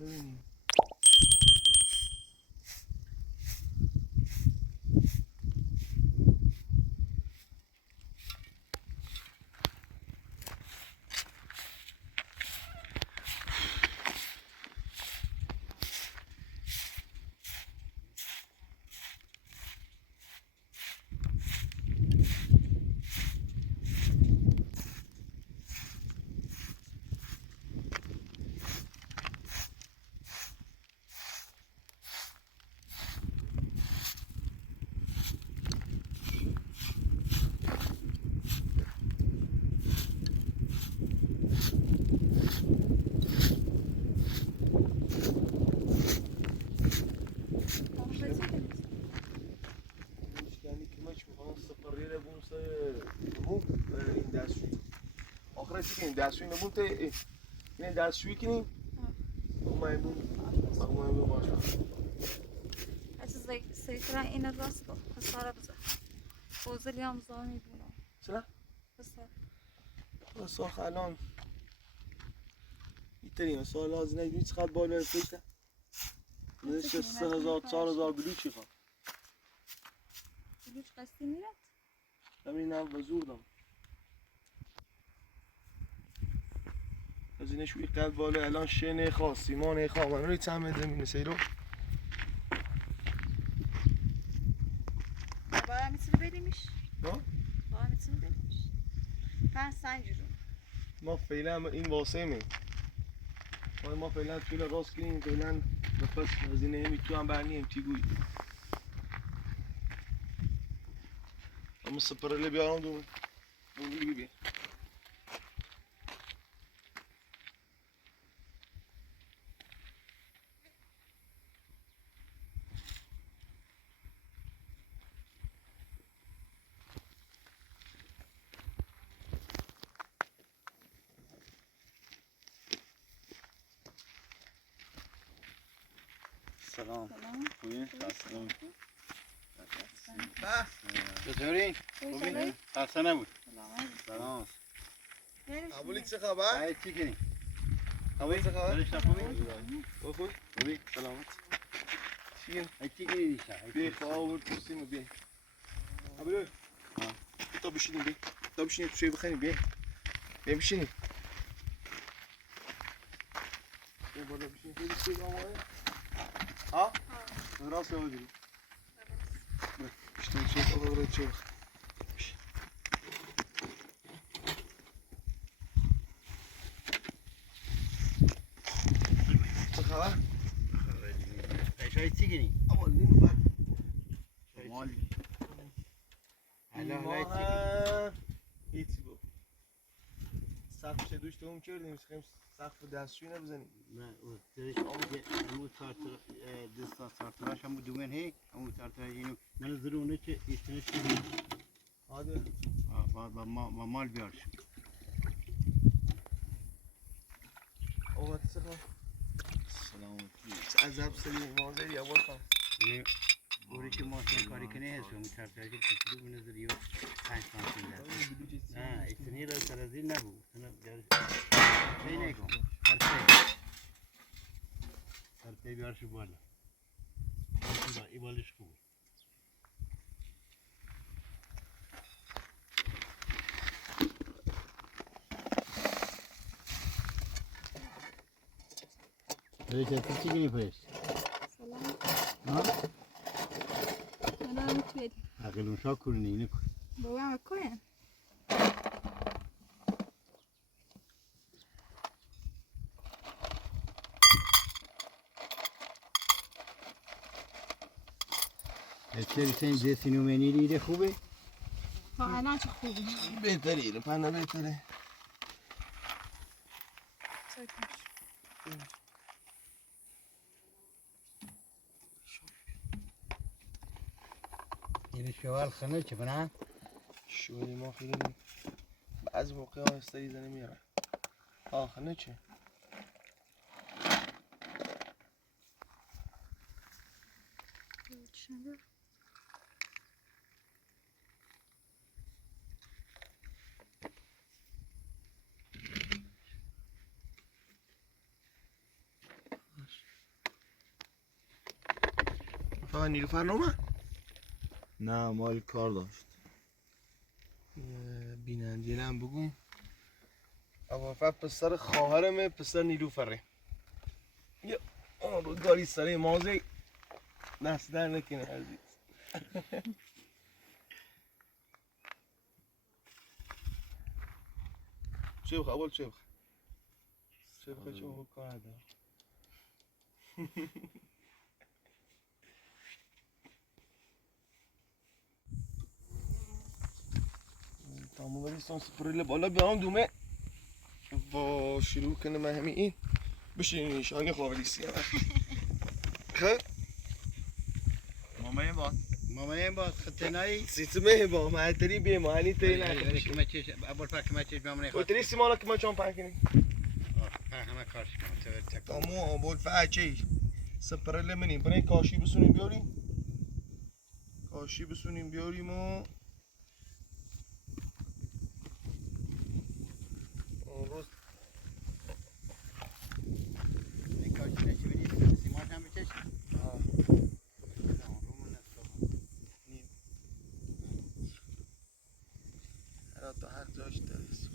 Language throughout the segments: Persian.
ببینیم. این دستشویی آخرش کنیم دستشویی نبود این دستشویی کنیم میمون باشه سیترا این راست کن پسر بزن فوزلی هم زانی بونم چرا؟ پسر الان میتونیم سال از نگیری چقدر بالا رفته نشه 3000 4000 بلوچی خواه بلوچ قصدی میرد؟ همین هم وزور دام از اینش قد بالا الان شنه خواه سیمانه خواه من روی چند زمینه سیرو باید میتونی بریمیش؟ ها؟ باید میتونی بریمیش 5 سنج رو ما فعلا این واسه می ما فعلا طول راست کنیم فعلا نفس هزینه میتو هم برنیم تیگوی اما سپرله بیارم دوم اونجوری بیا سلام خوبی؟ سلام به چطوری؟ خوبی؟ خسته نبود سلام ابولی چه خبر؟ ای چی کنی؟ ابولی چه خبر؟ دلش خوبی؟ خوبی؟ خوبی؟ سلامت چیه؟ ای چی کنی دیشب؟ بیا خواه آورد پرسیم بیا ابولی تا بشینیم بیا تا بشینیم توی بخوریم بیا بیا بشینیم بیا بالا بشینیم بیا بشینیم آماده ها؟ راست یاد بگیری بشینیم چه خواهد رو چه بخوریم چه خبر؟ ای چی کنی؟ اما نینو بر مال ما هم هیچی بود سقف دوش دوم کردیم خیلی سقف دستشویی نبزنیم نه دلش امو تارتراش همو دومن هی امو تارتراش اینو من زرونه که ایستنش کنی آده با مال بیارش اومد چه خواهد سلامتی چه عذاب سریم مازه یا باشم اوری که ماشین کاری کنه هست امو تارتراش کشیدو من زریو 5 سانتی نه ایستنی را سرازی نبود چی نکن سرپی بیارش بالا ای بالش خوب Öyle çiçek gibi yapıyoruz. سلام Ha? سلام توید Akılın şok kurun yine. بابا کنه Etleri sen cesini meniliyle خوبه؟ ها الان چه خوبه بهتری پنه بهتره این شوال خنه چه بنا؟ شوری ما خیلی بعض موقع ها استری زنه میاره آخه چه فقط نیلوفر نومه؟ نه مال کار داشت. بیننده هم بگو ابوالفضل پسر خواهرمه، پسر نیلوفره. یه آبگاری سره مازه دست در نکنه عزیز. چه بخواه اول چه بخواه؟ چه بخواه چه بخواه کار دارم. تمام بریستان سپریل بالا بیام دومه با شروع کنه من همین این بشین نشانی خوابلیسی هم خب ماما این باد. ماما این باز ختنایی سیستمه با معتری بی معنی تری ولی نکنه که ما چیش ابول پاک که ما چیش بیامونه و تری سیمالا که ما چون پنکنی همه کارش کنم تمام آبول فعچی سپریل منی برای کاشی بسونیم بیاریم کاشی بسونیم بیاریم و روز این کارش نشی بینید سیماش هم بچش هر تا هر جاش درست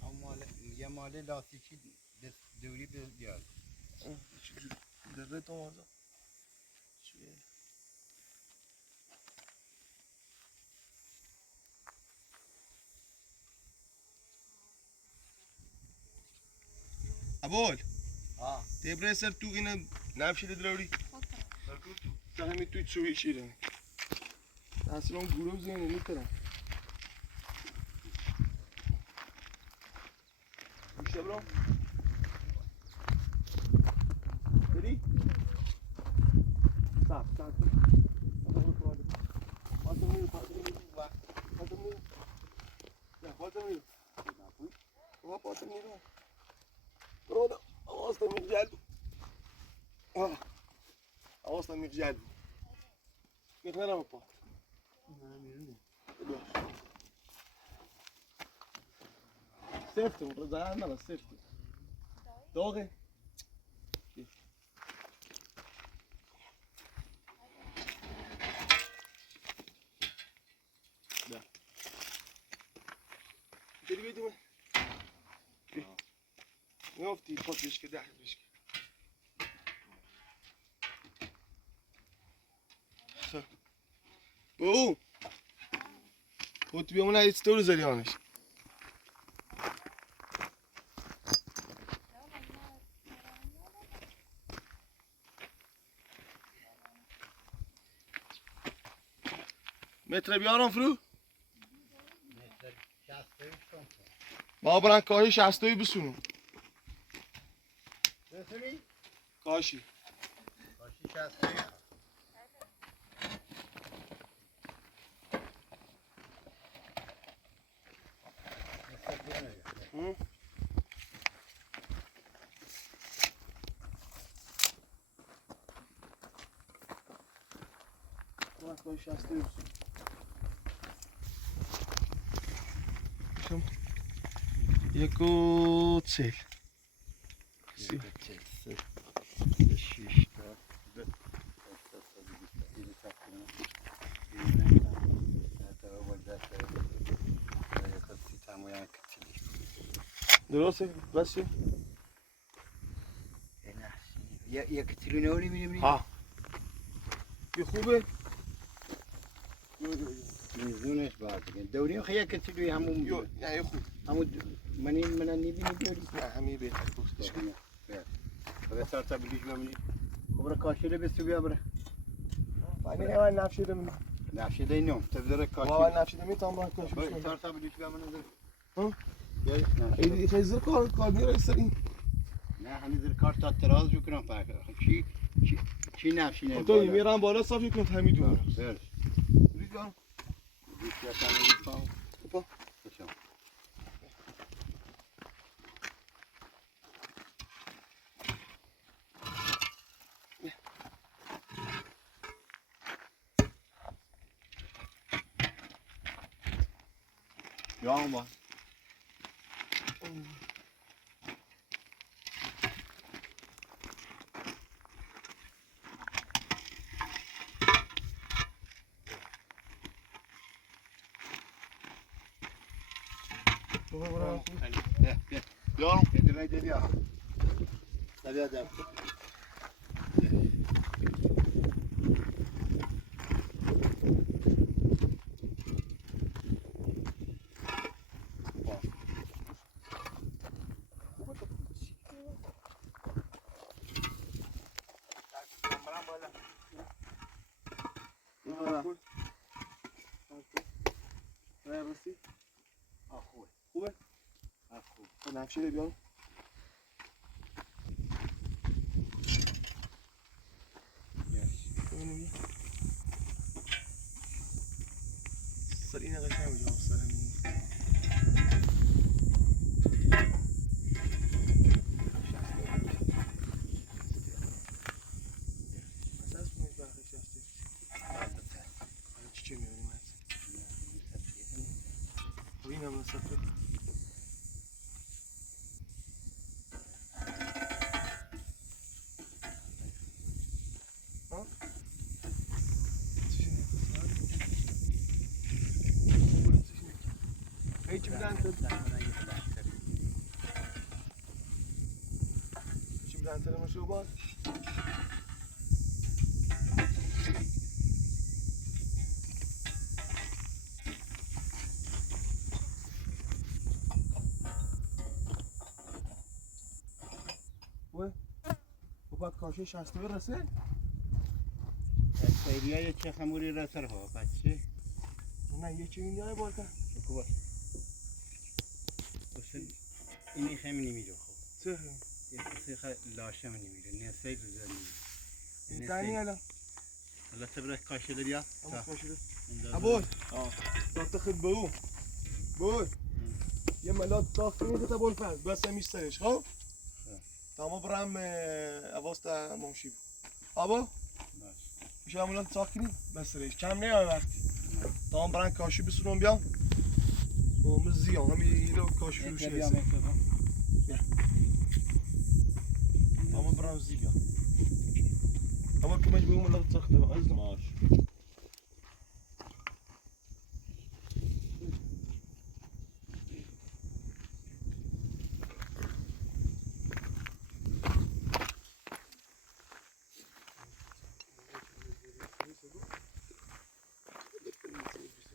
یه مال لاستیکی دوری بیاد دره تو مازا چیه ابول تبره سر تو اینه نفشیده دروری تا همین توی چوی شیره اصلا اون گروه زینه میترم بیشه برام بری سب پاتم میرو پاتم میرو برو آواستم میرو جلدو آواستم میرو جلدو میخنرم پات نه میرونه سفتم رضا عندنا سفتم داغه ده بری بدیم میافتی پاکش که ده بشکه خب بو خود بیامونه ایت ستور زریانش متر بیارم فرو ما برن کاهی شستوی بسونم بسونی؟ کاشی کاشی شستوی کاهی شستوی بسونم یکو چل درسته بس یک تریلیونی می‌بینی؟ ها یه خوبه میزونش باید دوری خیلی یک تریلی همون یو نه یه خوب همون من نمی‌بینی دوری نه همین بهتر گفتش خب سر تا بلیش ببینی خبر کاشیله بستو بیا بره من نه من نفشیده من نفشیده اینم تبدیل کاشیله واقعا نفشیده میتونم با کاشی سر بشم تا بلیش بیا منو ها نه ایدی خیزر کار میره سری همین زیر کارت تا تراز بکنم فرق چی نفشینه تو میرم بالا صافی کن همین دور برش ریگان بیشتر کنم پا بشم یا با بیارم ادرای دادی ها سریع دم خوبه؟ نفشه بیارم سر این قشنگ بجا سرم اساس کنید بخش هستی چی می‌بینیم و این هم نصفه هیچ بدن تو هیچ بدن تو نمشو باز و بعد کاشه شسته برسه سیریا یه چه خموری را سر ها بچه نه یه چی این یای بالتا خوبه اینی خیلی نمیره خوب چه یه خیلی لاشه من نمیره نه سیر رو زن این تانی الان حالا تبرک کاشه داری ها ابول تاخد بو بول یه ملات ساخت کنید تا بول فرد بس میسترش خب تمام برم اواست ممشی آبا میشه ملات ساخت کنید بس ریش کم نیام وقتی تمام برم کاشی بسونم بیام و مزیان همین رو کاشی روش هست تمام برم زی بیام اما که مجبور ملات ساخت از ماش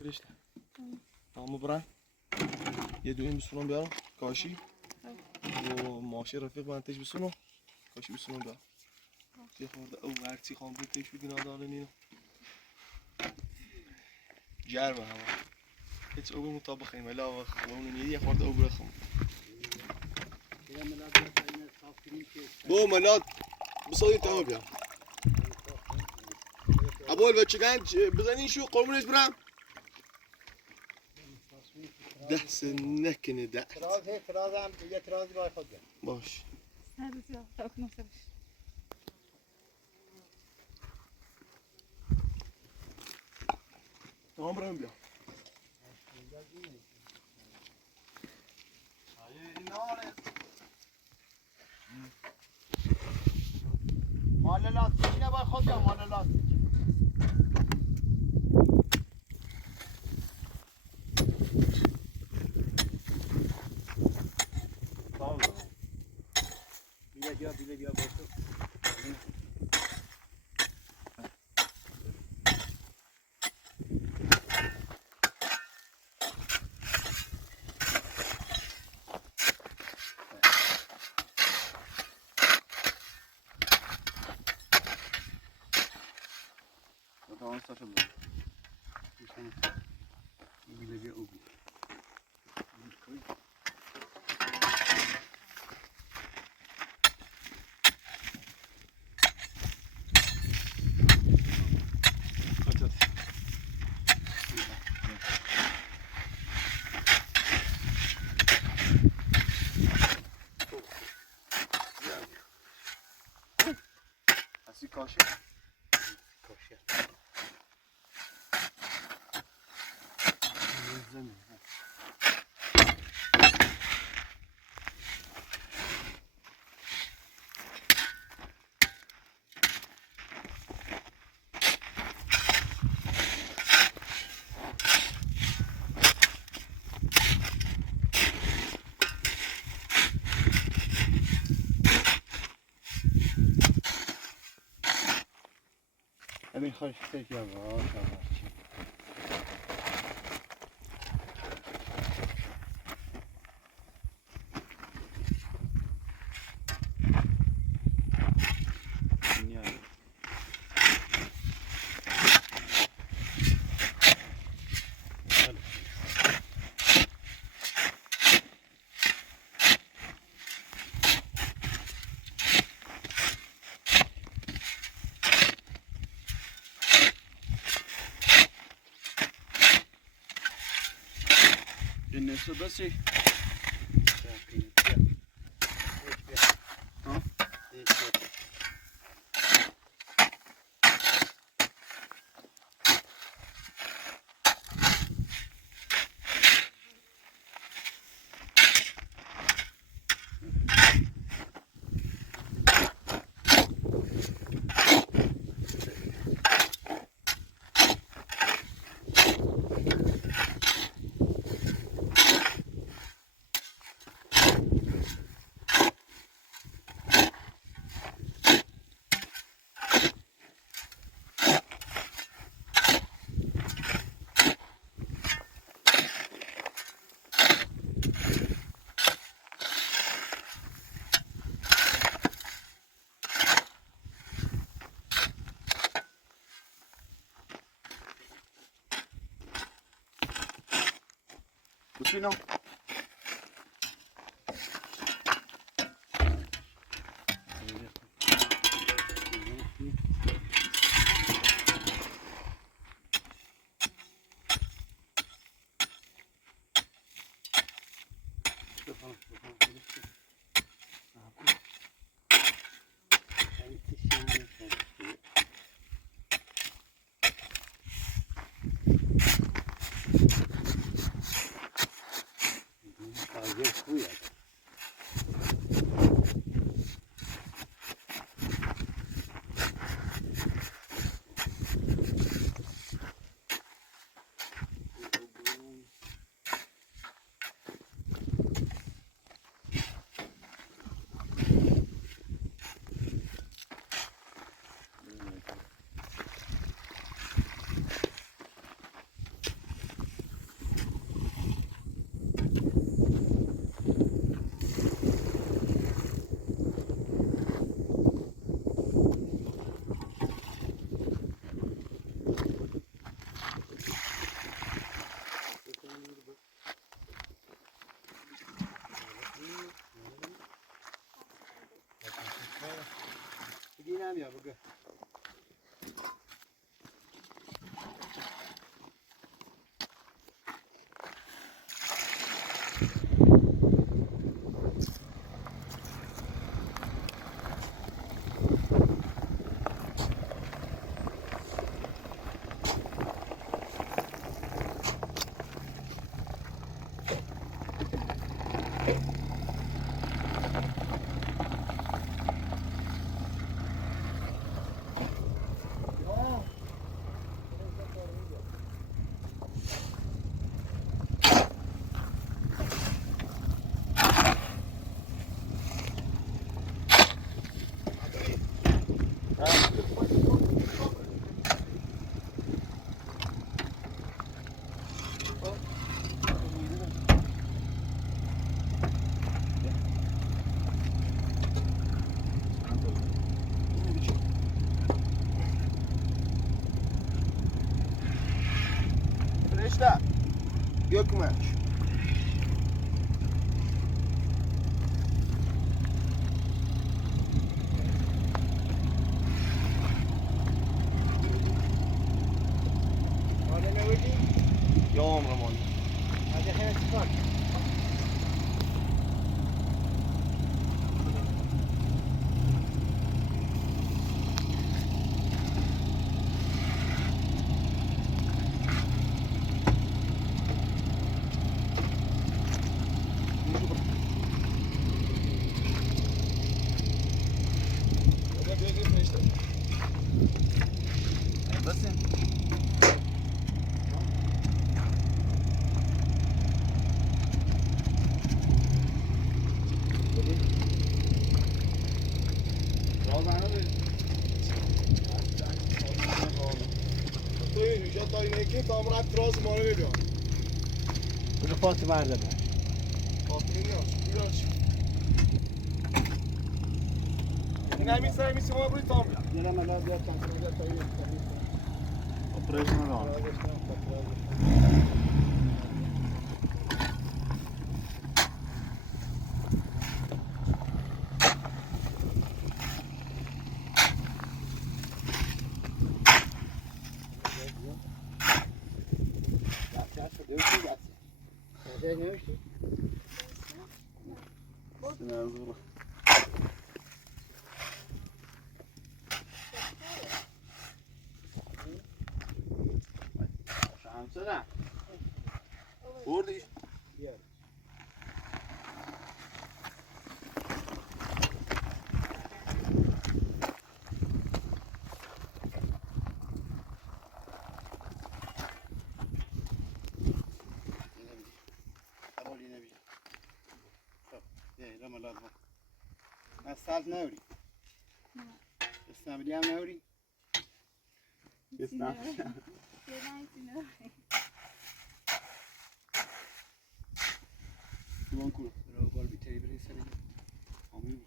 رشته تمام برم یه دویم بسونم بیارم کاشی و ماشی رفیق من تیش بسونم کاشی بسونم بیارم یه خورده او هرچی خواهم بود تیش بگی نادانه نینو گرمه هوا هیچ او مطابق ایمه و خواهمون یه خورده او برخم بو ملاد بسازی تمام بیارم ابول بچگان بزنین شو قرمونش برم دست نکنه ده تراز هم یه ترازی باید خود بیان باش سر زیاد تا کنم سرش تمام برم بیا مال لاستیکی نباید خود بیان مال لاستیکی بیله بیا باشو تمام ساشا بزن بیله بیا او هستی کاشی کاشی زمین خشک یا باش Nesse desse. Così no? نمیاد بگه Gökmenç. حالا نبودی؟ یا عمرمان هذا خير تفاح Razana da. اینجا تا اینه که تا هم رفت راز ما رو ببین بگه پاتی برده بر خاطری نیاز بیراش این همیسه همیسه ما بروی تام بیاد یه رمه لاز بیاد چند کنه تا این Operation alarm. Şansına. Burada iş. سالت نوری استعمالی هم نوری Duvan kuru. رو بال بیتری بری سری Amin.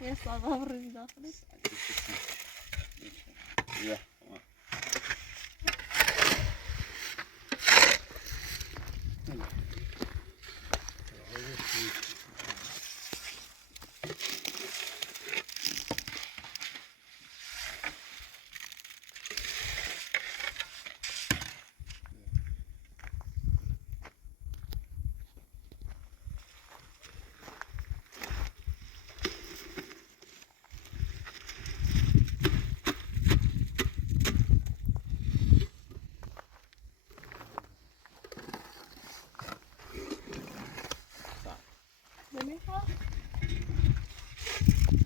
یه صدا بروی داخلش Ya. Tamam. نمیخواد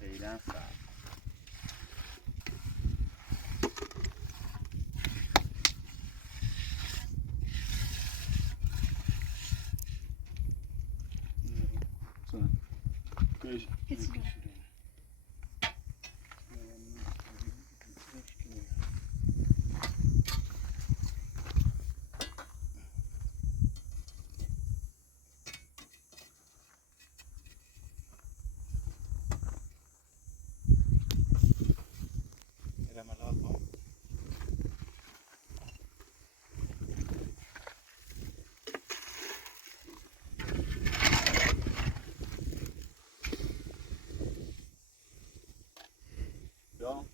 Eğlen sağ. Sana. Beş. هیچی Ja.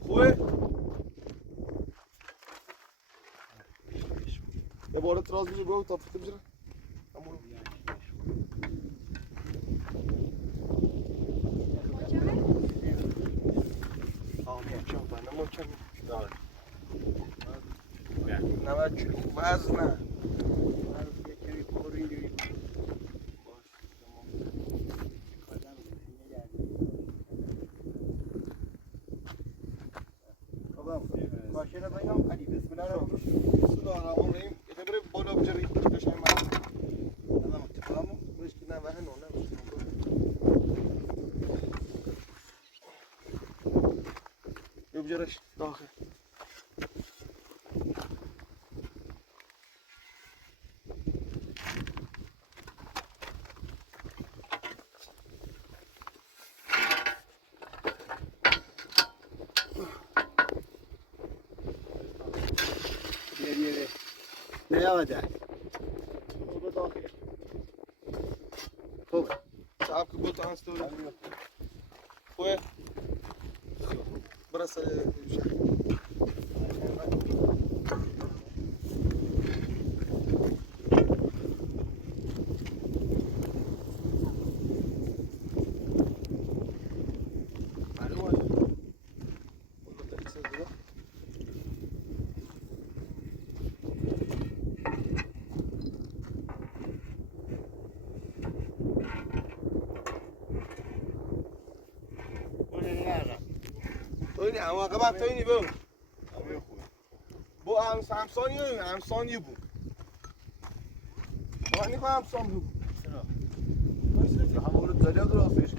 خوبه؟ یه بار تراز بشه گوه تا فته بشه همونو محکم بنده محکم داره 90 کیلو وزنه ماشین بایم علی بسم الله الرحمن الرحیم بسم الله الرحمن الرحیم یه بره بالا بجری قشنگ من تمام تمام مشکل نه وحن نه یه بجرش داخل نیاده خدا داخل خوب صاحب که بوت آن استوری خوبه برس توینی اما قبل توینی بو بو همسانی بو ما نیخواه همسان بو همه اولو زلیه درستش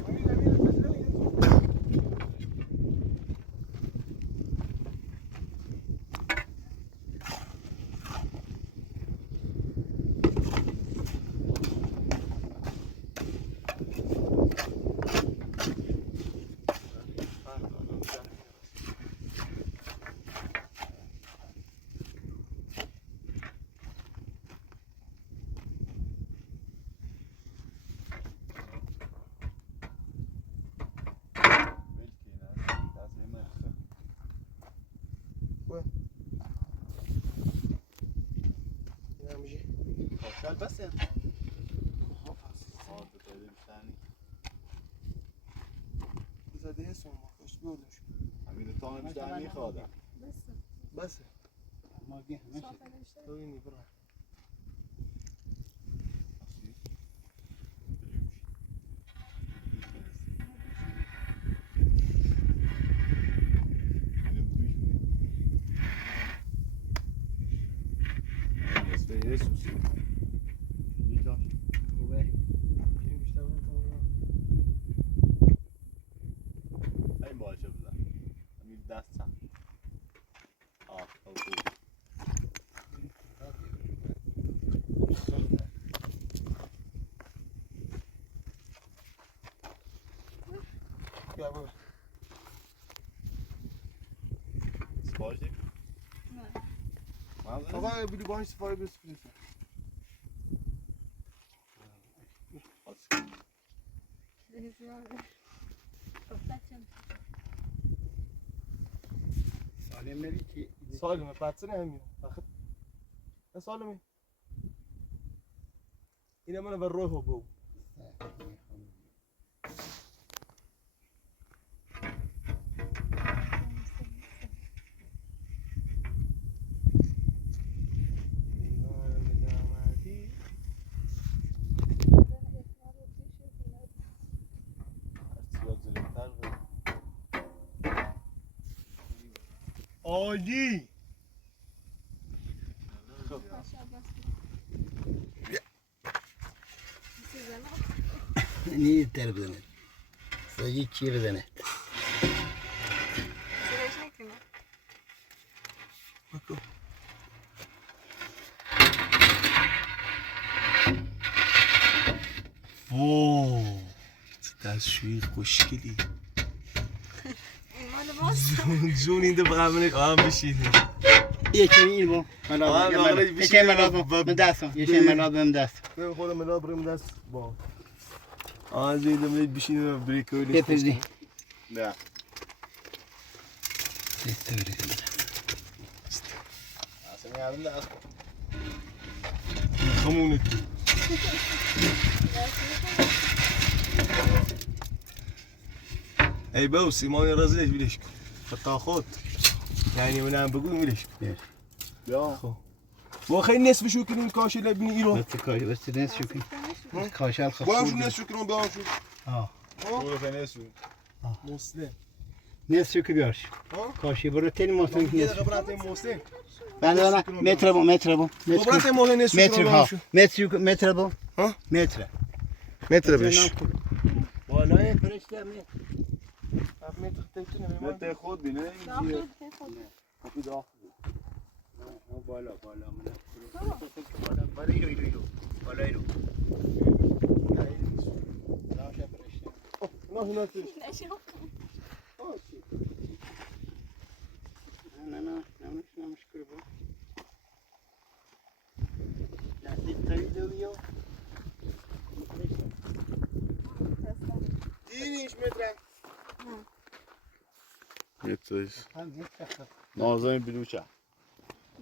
بس زده هستم خوش بردمش همین تا نمیشتن میخوادم بس ماگی همه توینی برا یا بابا سپارش دیم؟ نه بابا بیدی باهاش سفاری بسپریت سالم نبی که سالمه بچه همین آخه نه سالمه اینه منو بر روح بو عالی نیز در بدند سایه چی بدند اوه تصویر خوشگلی این مال ماست جون این دفعه همینه آم بشینه یکی این بو یکی ملاب من دستم یکی ملاب من دست من خودم ملاب بریم دست با آن زیده میید بشینه بریک ویلی بپرزی نه استوری اصلا یادم دست خمونه ای باو سیمان رازیش بیلش کن فتا خود یعنی من بگو میلش کن یا خب با خیلی نصف شو کنیم کاشه لبینی ایرو بس کاش بس نس شو کن کاشال با هم شو خفور نصف شو کنیم با هم شو آه برو فنسو مسلم نس شو که بیارش ها کاشی برو تین محسن یه نس دقیقه برات این مسلم بله متر بو متر بو برات این ماه نصف شو متر کنیم با ها هم شو متر بو ها متر متر بش بالای فرشته متر متر تیتونه متر خود بینه اینجیه کپی داخل بالا من بالا ایرو بالا ایرو ناشه فرشته نه نه نه نمش کرده لاستیک تایی دویو اینیش متره Yeteriz. هم هیچ وقت Nazan Biluça.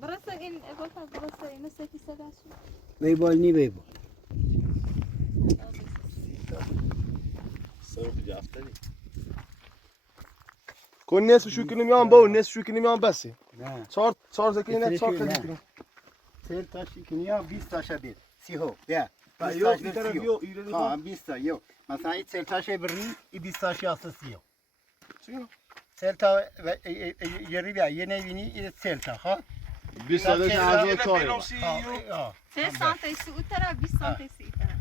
برسه این ابوالفضل برسه اینو سکی صدا شد بیبال نی بیبال Sarı cafteri. کن نصف شو کنیم یا با نصف شو کنیم یا بسی نه چهار زکی نه چهار نه. کلی کنیم سیل تاشی کنیا 20 تاشا بیر 30 بیا یا این طرف یا ایرانی ها ها 20 تا یو مثلا این سیل تاشا برنی این 20 تاشی اساسیو چیه؟ سیل تا یری بیا یه نبینی این سیل تا ها 20 سالش از کاری. ها 3 سانتی سی او طرف 20 سانتی سی طرف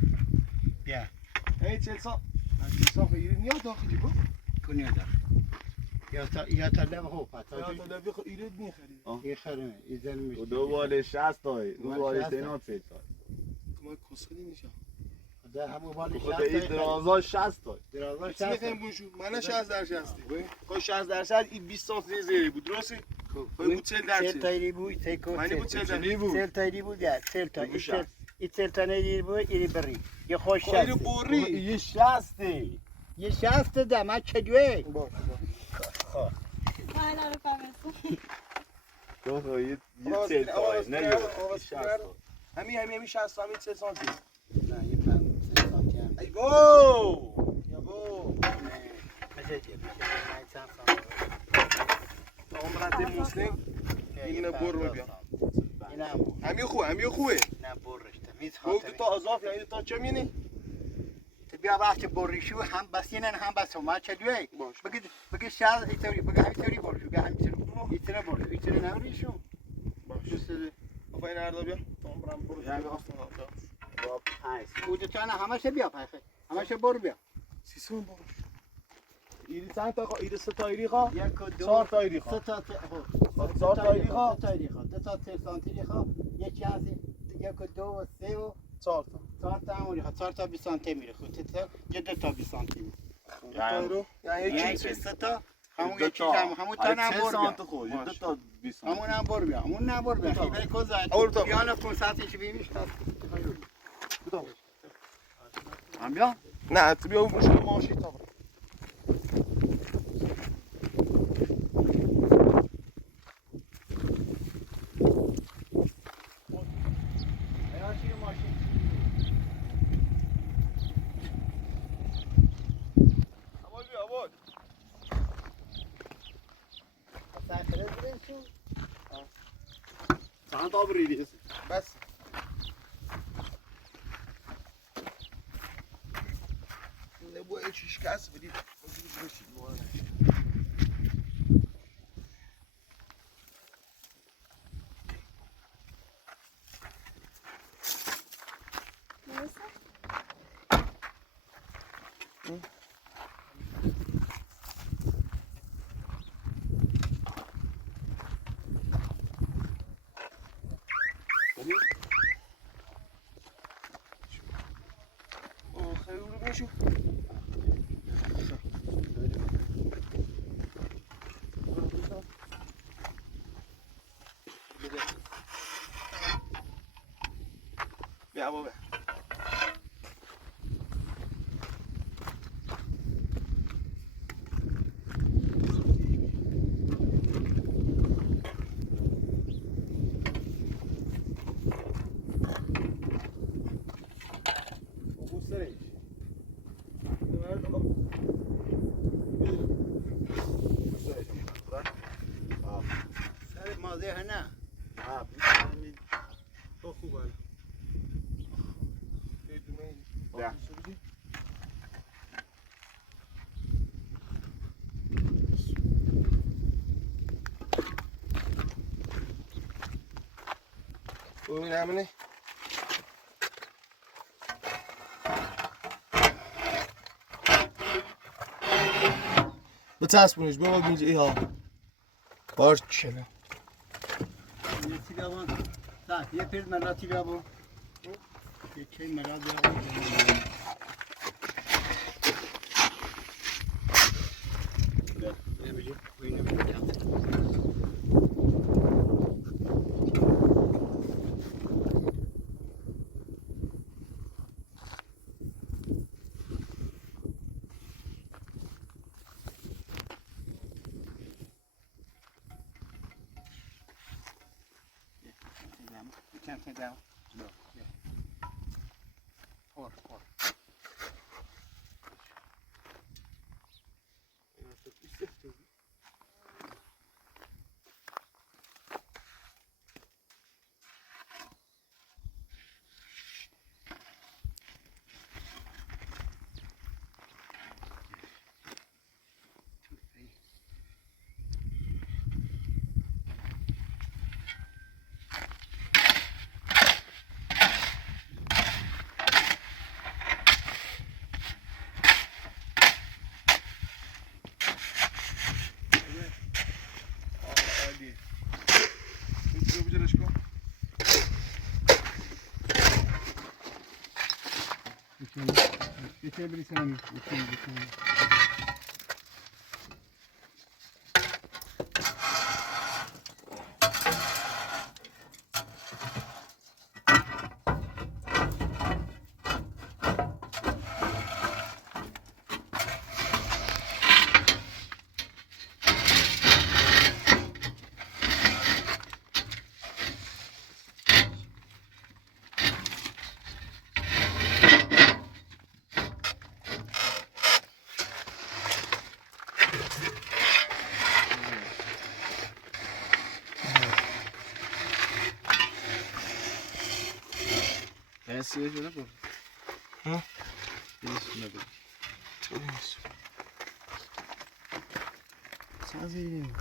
بیا ای چه سال صاف ایرانی ها داخلی با کنیا دار یا تا لب هو یا پتا تا لبی خو ایرانی میخرید این خرمه این زن میشه دو بال 60 تای. دو بال بال 60 سینات 3 تای. ما کسخلی میشه ده همو بالی خود این درازا 60 تای. درازا چی میخوایم بونشو من 60 درصد هستی خو 60% این 20 سانتی زیری بود درسته خو بود 40 سیل درصد تایری بود سیکو معنی بود 40 درصد سیل تایری بود یا سیل تا بگو 60. این سیل تا نیری بود ایری بری یه خوش خو ایرو شست بوری یه 60 تی. یه شست ده من چجوه باش من رو فهمیدم تو خو یه آواز 40 کنه، تای. آواز نه کنه، یه آواز 60 کنه. تای. همین 60 همین 3 سانتی نه یه پن سیل سانتی هم ای بو یا بو بشه جه من چند سانتی عمرت مسلم این بر بیا این هم بود همین خوبه نه برش تمیز گفت خاطر تا اضاف یعنی تا چه مینی تو بیا وقتی بریشو هم بس اینن هم بس ما چجوه باش بگی شاید ایتوری بگی همینطوری بریشو بگی همینطوری ایتونه بریشو ایتونه نبریشو باش آفاین هر بیا تا برام برو یعنی با پنج او تو نه همش بیا پخه همش برو بیا سیسون باش ایری چند تا ایری سه تا ایری خوا یک و دو 4 تا ایری خوا سه تا چهار تا ایری خوا دو تا ایری خوا دو تا 3 سانتی خوا یک چانسی یک و دو و سه و 4 تا 4 تا هم خوا 4 تا 20 سانتی میره خود تو یه دو تا 20 سانتی یعنی یعنی یکی سه تا همون دو یکی تا. همون تا هم 3 برو سانت بیا خو. دو تا 20 سانت. همون هم برو بیا همون نه برو بیا خیلی کوزا اول تا. بیان 500 چی بیمیش تا هم بیا. نه تو بیا اون شو ماشی تا برو اول بیا اول چند تا بریدی؟ بس نبو ایچ شکست بدید خیلی رو میشو بیا بابا سر مازه نه تو خوبه بیا. ببین همینه بچسبونش بابا اینجا ای ها باش چله یه بیابان ساعت یه پیر ملاتی بیابان یه چه ملات بیابان خیدم خور عالی میتونی بجرش کن بشه بریسم Pensiye göre bu. Hı? Üstüne de. Sen zeytin.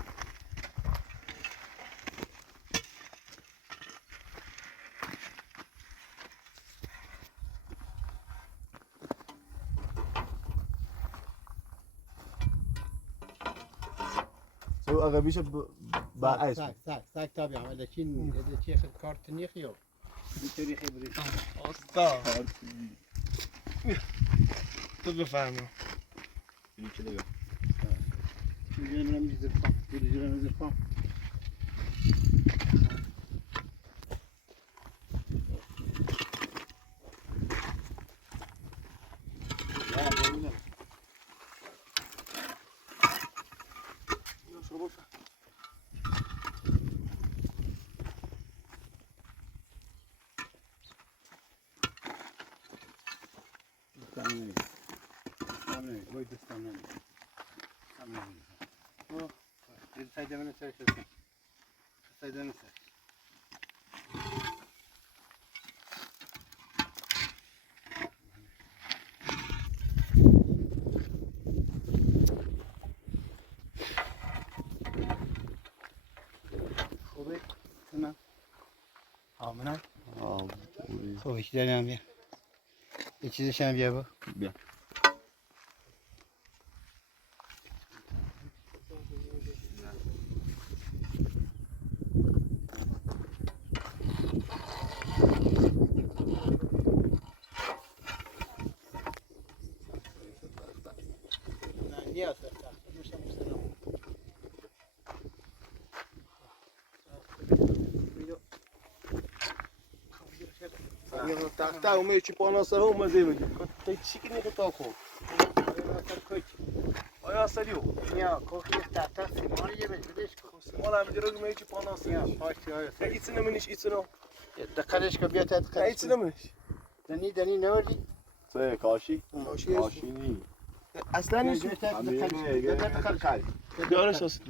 سو عقبیش بعد ساک تابی عمل لكن إذا شيخ الكارت نيخيو بتوري خبري استاد تو بفهمم این که نگاه. میگه من میذارم میذارم Ya böyle. یا شما بفهم Tamam. Tamam. Boy tamam. Tamam. Oh. Bir sayda bana çalışırsın. Sayda mı sen? خوبه؟ تمام. آمنه؟ Burayı. خوبه چی داریم بیا. یه چیزش هم بیا با. Bia. Niye asar? Musa Musa. تخته اومه چی پانا سر اومده بگی تا چی کنی خطا خو آیا سریو Ya kokuyor tahta simon ye بدش کن. مال هم جرا اومه چی پانا سر Ya پاشتی های سر. ایتسنه منیش ایتسنه دقیقش که بیاد دقیقش. ایتسنه منیش دنی نوردی؟ Söyle kaşi. Kaşi. Kaşi değil. اصلا نیست بیارش هست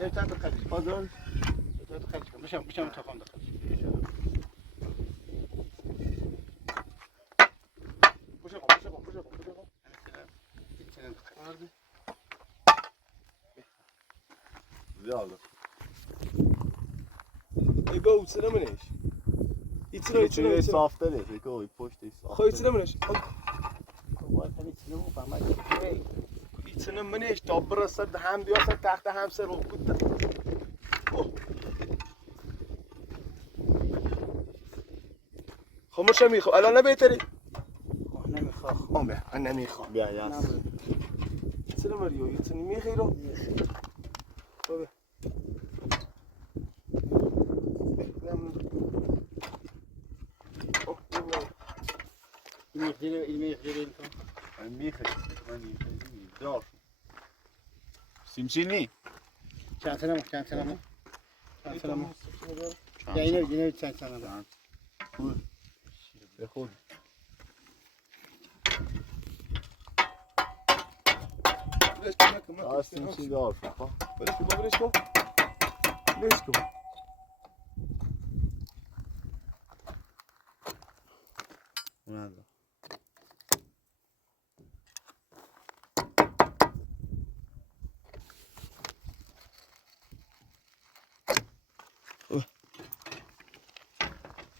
یه تا دقیقش. پادر دقیقش کن. میشم تا خون دقیقش. پوشه کن Ziyade. ایگو ایتسنه منیش ایتسنه Safta ne? Peki o poşta safta. خو ایتسنه منیش باید همین سنو فهمید. ایتسنه منیش تا برسد هم بیاسد تخت هم سر رو بود خموش میخوام الان نبهتری نمیخوام. به من نمیخوام Bia yaz. ایتسنه مریو ایتسنه میخیرو بابا ilmeği verelim tamam. Ben mi Zor. Simsini. Çantana mı? Ya yine çantana mı? خوبه به خود برش کن نکن هستیم چی دار فقط برش کن برش کن برش کن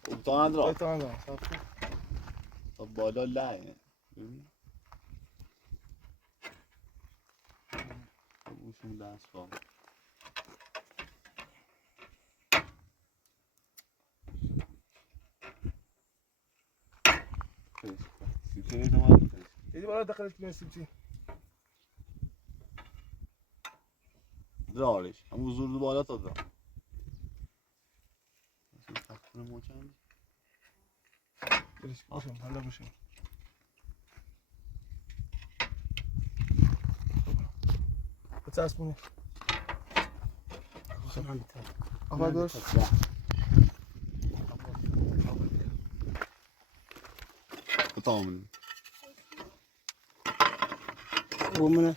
اون تا ندارم تا ندارم صاف کن تا بالا لعه ببین اوشون دست کن سیمچه من دیدی بالا دخلت کنی سیمچی دارش همون زور بالا تا دارم تکتون موچن برش کن باشم حالا باشم بچسبونی آفر درست tamam. ومنه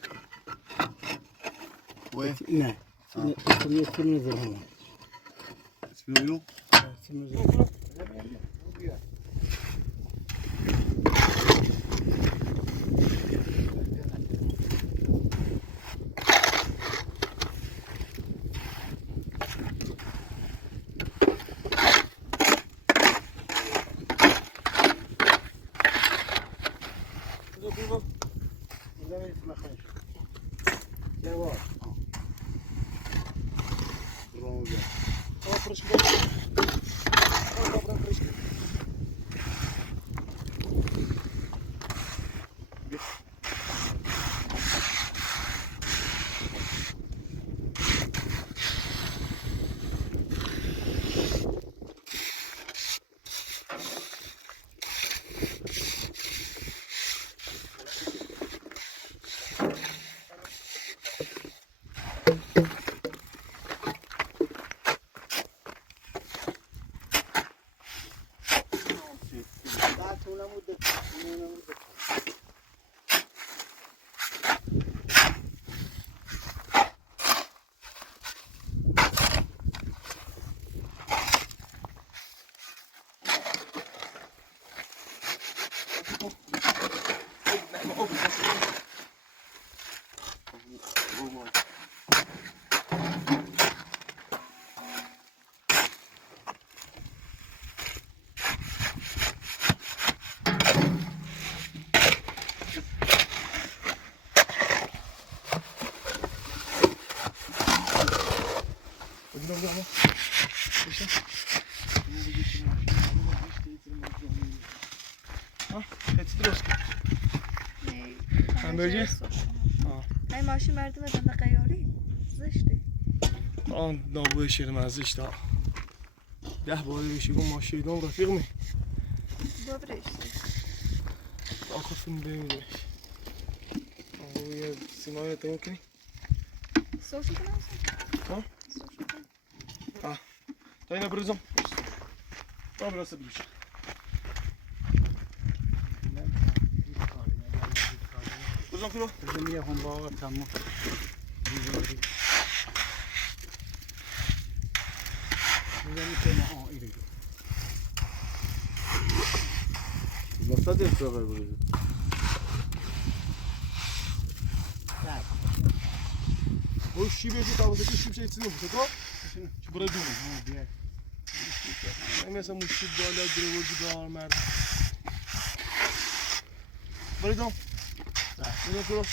وين؟ نه اسم نزل هنا اسمه يو؟ اسم نزل همبرگر؟ نه ماشین مردم دنده قیاری زشته آن نابوی شیر مزش دا 10 باره بشی گم ماشین دام رفیق می ببرشتی آخر فیلم بمیدش یه سینای تمام کنی؟ سوشو کنم ها؟ سوشو کنم تا اینه بریزم تا برسه بیش بریزم کنو؟ بزن یه هم باقا تمام بزنی که ما ایره Nasıl yapıyorlar burayı? Bu şibe bir tavadaki şimşek içinde bu sefer. Şu buraya durma. Mesela bu şibe böyle duruyor gidiyor merdi. Buraya dön. Buraya dur. Güzel kurba.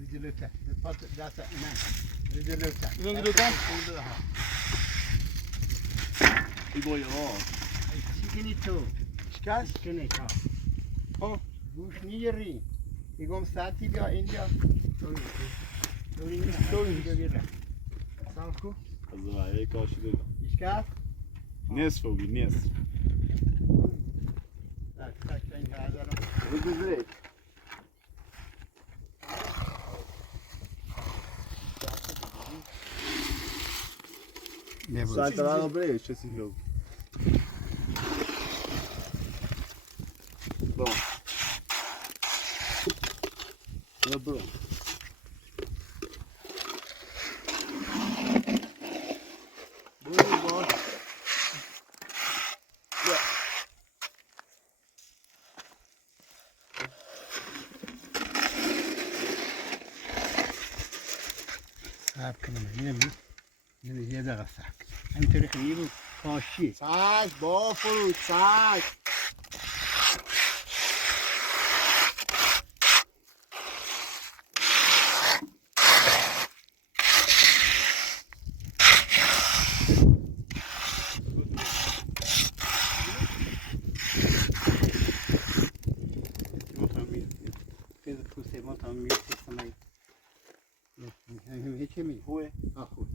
رجلته دست نه رجلته Güzel gidiyor tam. Bir boy ha. چیکنی تو Şikayet. چیکنی تا ها. گوش میگیری میگم ساعتی بیا اینجا دوری اینجا بیره Sanku. Az daha iyi karşı değil. اشکال Nesf o bir nesf. tak tak این هزارم Bu güzel. ببر Salta lá no brejo esse jogo. Bom. É bom. Bom. صعب کنم یه دقیقه صعب همینطوری خیلی رو کاشی چشم با فرود چشم. Fez o você montar um milho também. Hiç mi? خوبه؟ Ah, خوب.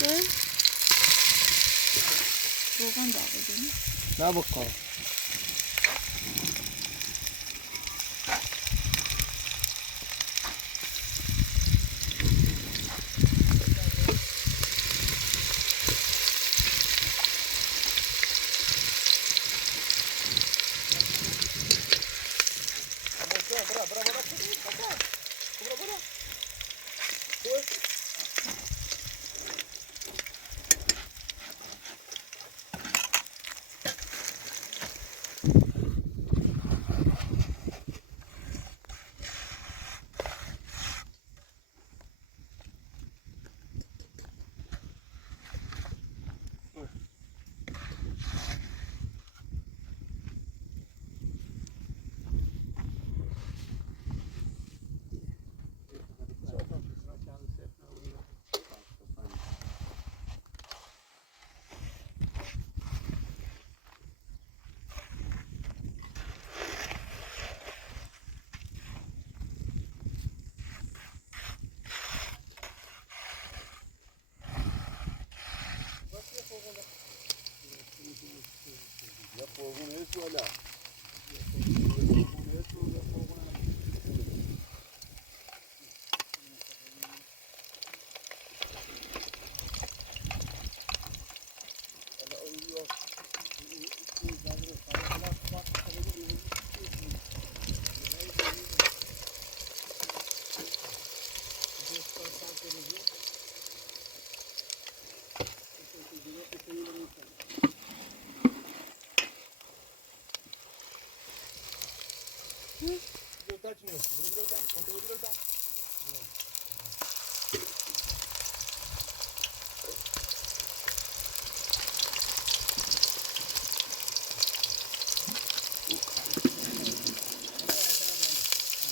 Gel. Soğuğun da alacağım. نه بکن. Já fogo nesse olhar.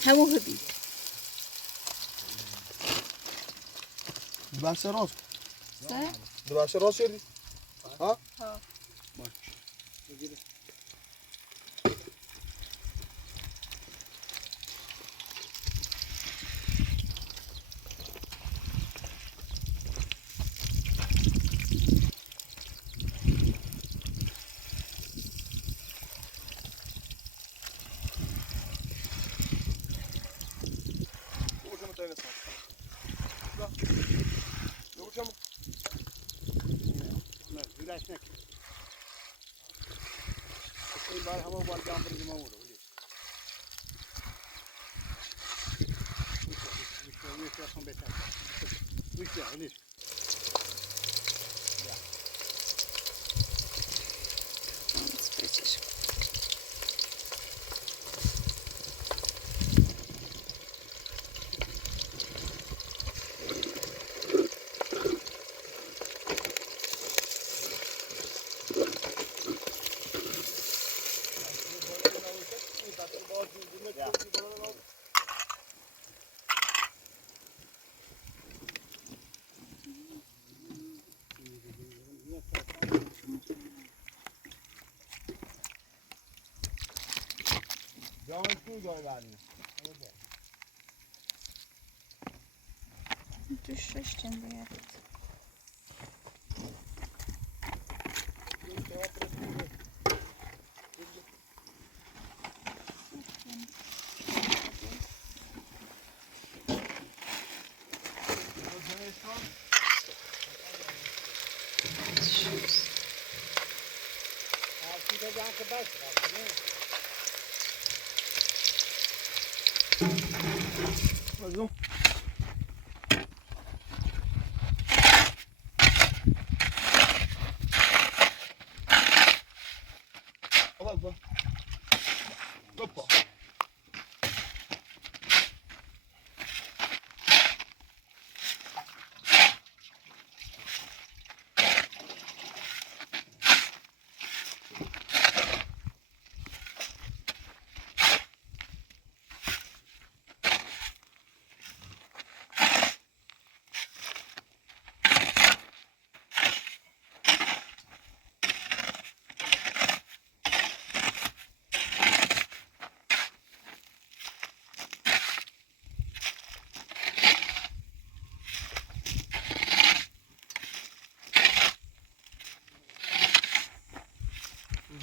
همو ببین. بحث راست. سه؟ بحث راست شدی؟ ها؟ ها. این بار هوا بال جام بر جمع مورد وش هم بهتر وش ولی جان شو گاو بعدی Düşüşten de yaptı. Mazlum. Hoppa. Hoppa.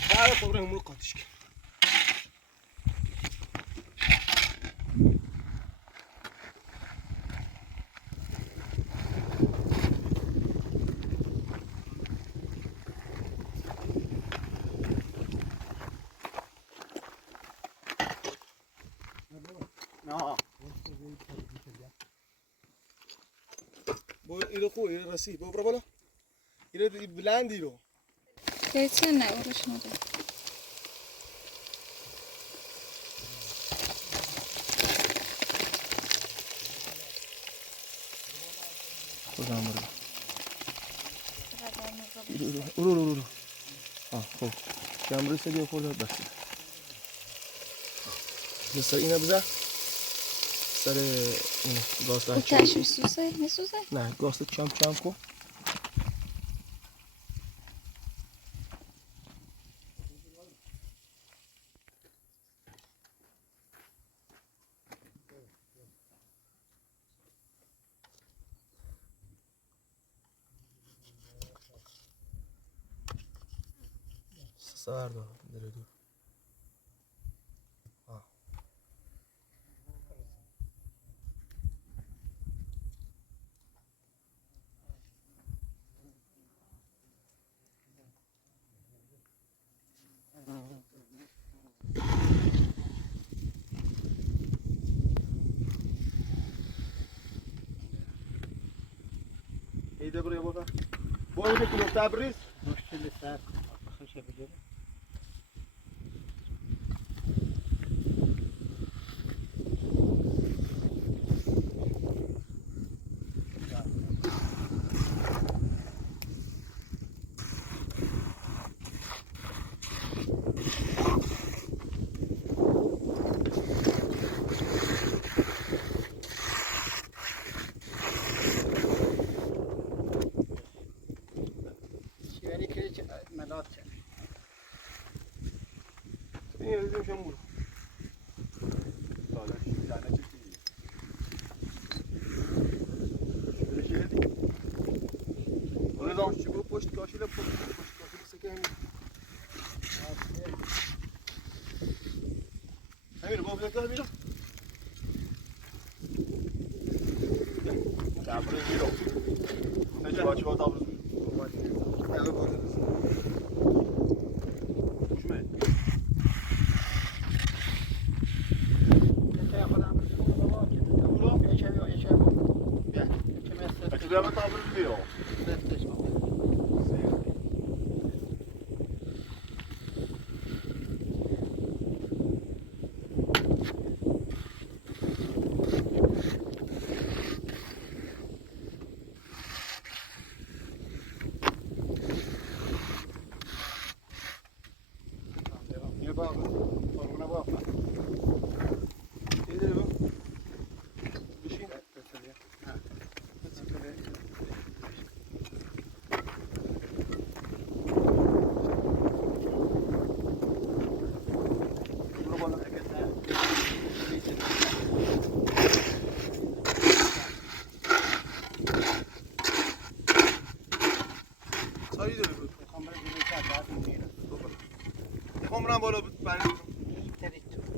Daha sonra bunu katışk. نه Bu ile koy, ile rasi. Bu bura bala. İle bland ilo. Geçen ne uğraşmadı. Buradan burada. Sıralarınıza Uru. Ha, خب. Camrı sediyor orada bas. Mesela yine bize سر این گاز Bu taş mı süze? Ne süze? نه گاز چم کو سردا درگو ایده برای بابا باید که کلوب تبریز مشکل سر خوشه بگیره شیوری که ملات کرد این یه ریزیم شما برو سالش زنه چی Oradan şu bu poşt kaşıyla poşt kaşıyla seke hem. Emir bu bir dakika bir. Ya buraya gir o. Ne çuva çuva tavrız. Evet böyle. Uçma. Abbiamo tavolo il mio. یه باقه فرمونه باقه یه داره با بشین برو بالا سایی داره بود میخوام برم بالا بریم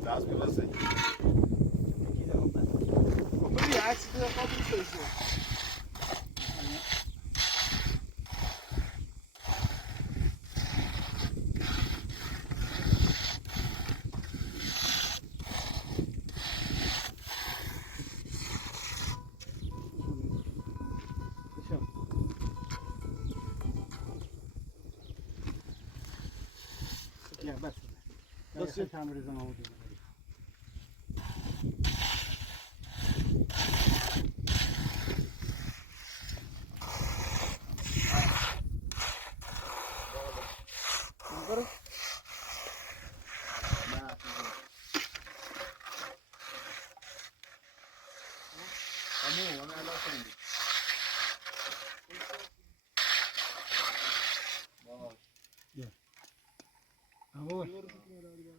Dá pra você. ببین عکسی تو دفعه دوست داشته بس چند روز ما بودیم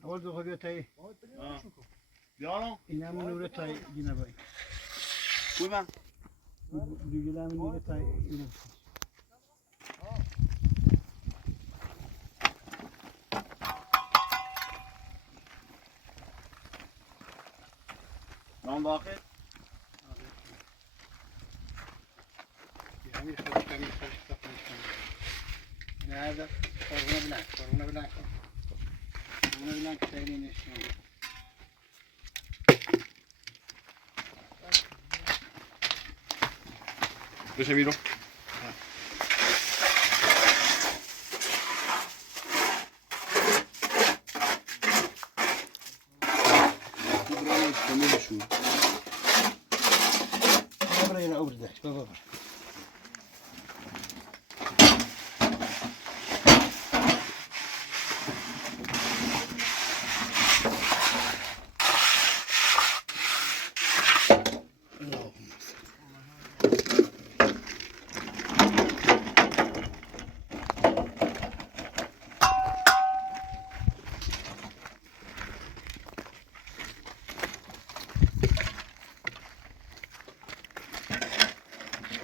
اول دو خوبی تایی Björn, این همون نوره تایی دینا بایی kom igen. دیگه همون نوره تایی اینا Någon vaken? همین خودش همین خودش نه هذا قربنا بلانك قربنا بلانك قربنا بلانك شايلين الشمال Då kör vi då. بابا هنا أبرد بابا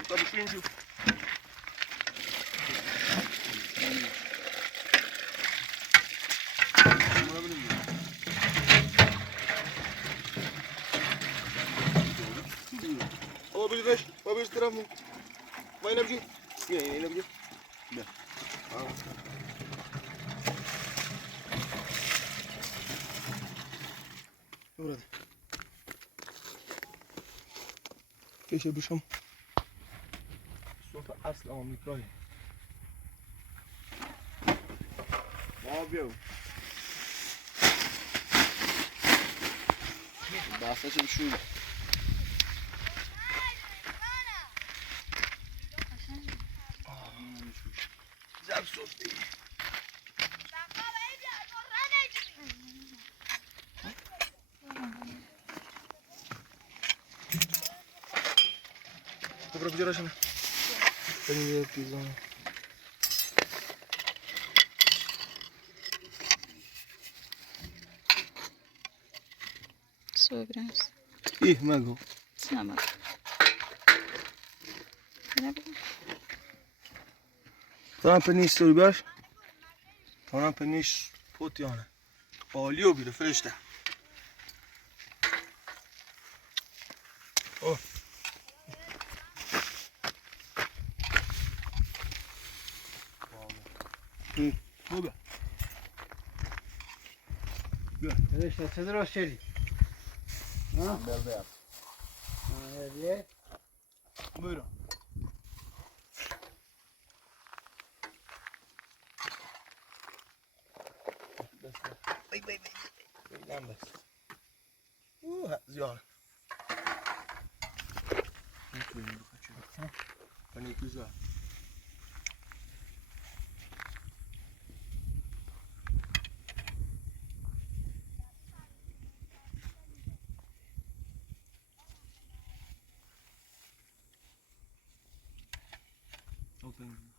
تا بشین جو بابا بگیرش بابا بگیرش طرف ما اینه بگیر اینه بگیر نه برده کشه بشم صوت اصل آمریکایی Óbvio. Bastante bicho. زب صوتی Dobra, wydziera się. Będzie pizza. Sobras. I mego. Sama. دارم پنیش سویبرش دارم پنیش پوتیانه عالی و بیره فرشته اوه خوبه ليش تصدر وشري ها Bel bel. هذه buyurun بس بی بی بی بینم بس زیاد میتونیم بخواه کنی کجا Open.